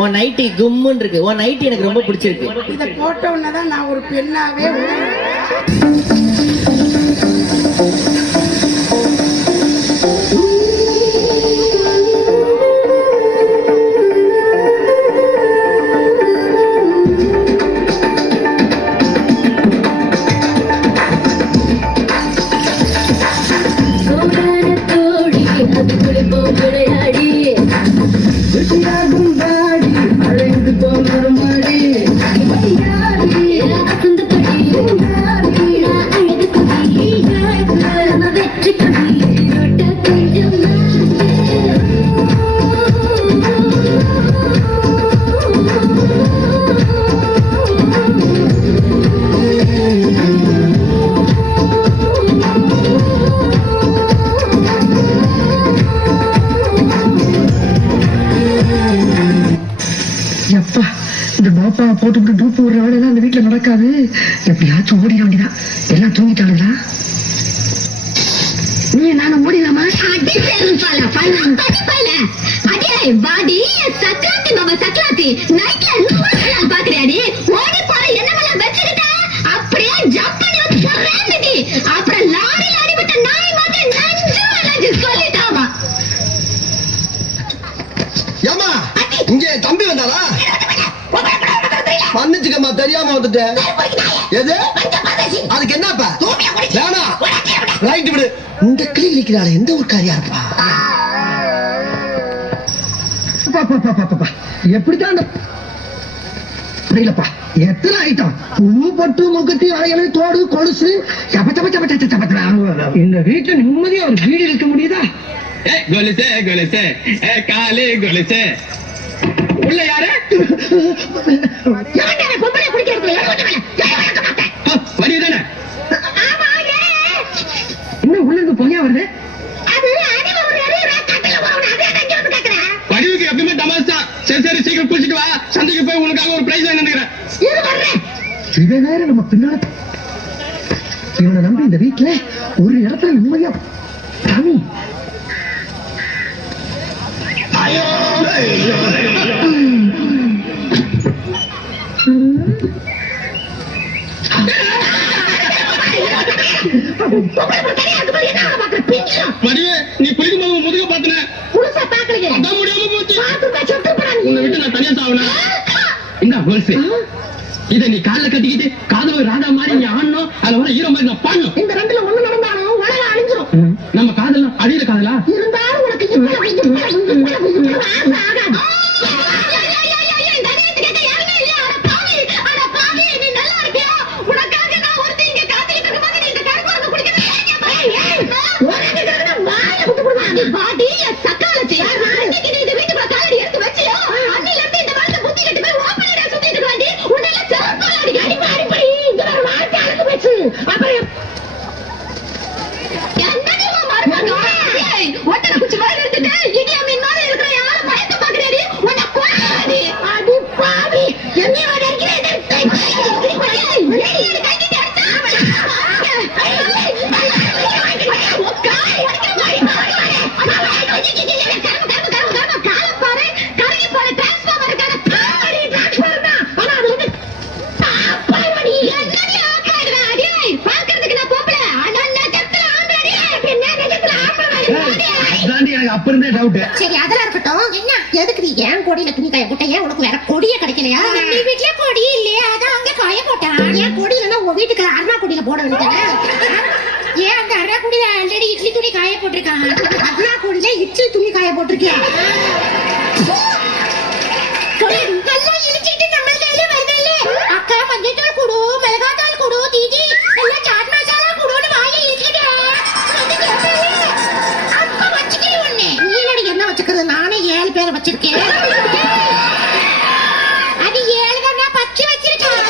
உன் நைட்டி கும்முன்னு இருக்கு. உன் நைட்டி எனக்கு ரொம்ப பிடிச்சிருக்கு. இதை போட்ட உடனேதான் நான் ஒரு பெண்ணாவே போட்டு டூப்பு ஒரு வேலையெல்லாம் அந்த வீட்டுல நடக்காது. எப்படியாச்சும் ஓடிட வேண்டியதான். எல்லாம் தூங்கிட்டானுங்களா? நீ நானும் ஓடிடலாமா? பாக்குறியாடி ஓடி போற என்னமெல்லாம் வச்சுக்கிட்ட அப்படியே ஜம்ப் பண்ணி அப்புறம் லாரியில் அடிபட்ட நாய் மாதிரி நஞ்சு சொல்லிட்டாமா. ஏமா இங்க தம்பி வந்தாரா? மன்னிச்சுக்கம்மா, தெரியாம வந்துட்டேன். எது அதுக்கு என்னப்பா? வேணா ரைட் விடு. இந்த கிளி இருக்கிறாள் எந்த ஒரு காரியா இருப்பா? எப்படித்தான் புரியலப்பா. எத்தனை ஐட்டம் பூ பட்டு முகத்தி வளையல் தோடு கொலுசு இந்த வீட்டுல நிம்மதியா ஒரு வீடு இருக்க முடியுதா? கொலுசே கொலுசே காலே கொலுசே. உள்ள யாரு? வடிதானே? இன்னும் உள்ள இருந்து பொய்யா வருது. வடிவுக்கு எப்பயுமே தமாசா. சரி சரி சீக்கிரம் குளிச்சுட்டு வா. சந்தைக்கு போய் உனக்காக ஒரு பிரைஸ் வாங்கிக்கிறேன். இதை வேற நம்ம பின்னால இவனை நம்பி இந்த வீட்டுல ஒரு இடத்துல நிம்மதியா சாமி. நீ குளிக்கும் போது முதுக பாத்துன முடியாம போச்சு. உன்னை விட்டு நான் தனியா சாவனா? இந்த கோல்ஸ் இதை நீ கால கட்டிக்கிட்டு காதல ராதா மாதிரி நீ ஆடணும். அதுல வர ஹீரோ மாதிரி நான் பாடணும். இந்த ரெண்டுல ஒண்ணு நடந்தாலும் உலகம் அழிஞ்சிரும். நம்ம காதலாம் அடியில காதலா இருந்தாலும் உனக்கு அப்ப இருந்தே டவுட். சரி அதெல்லாம் இருக்கட்டும். என்ன எதுக்கு நீ ஏன் கொடியில துணி காய போட்ட? ஏன் உனக்கு வேற கொடியே கிடைக்கலையா? நீ வீட்டுல கொடி இல்லையா? அதான் அங்க காய போட்டான். ஏன் கொடி இல்லைன்னா உன் வீட்டுக்கு அருணா கொடியில போட வேண்டியதானே? ஏன் அந்த அருணா கொடியில ஆல்ரெடி இட்லி துணி காய போட்டிருக்காங்க. அருணா கொடியில இட்லி துணி காய போட்டிருக்கியா? நல்லா இழிச்சிட்டு நம்ம கையில வருதல்ல. அக்கா மஞ்சள் குடு, மிளகாத்தாள் குடு, தீதி எல்லாம் சாட் மசாலா குடுன்னு வாங்கி இழிச்சிட்டு அக்கா வச்சுக்கிறேன். ஒண்ணு நீ என்ன வச்சுக்கிறது? நானே 7 பேரை வச்சிருக்கேன். அது 7 தானே பச்சை வச்சிருக்கேன்.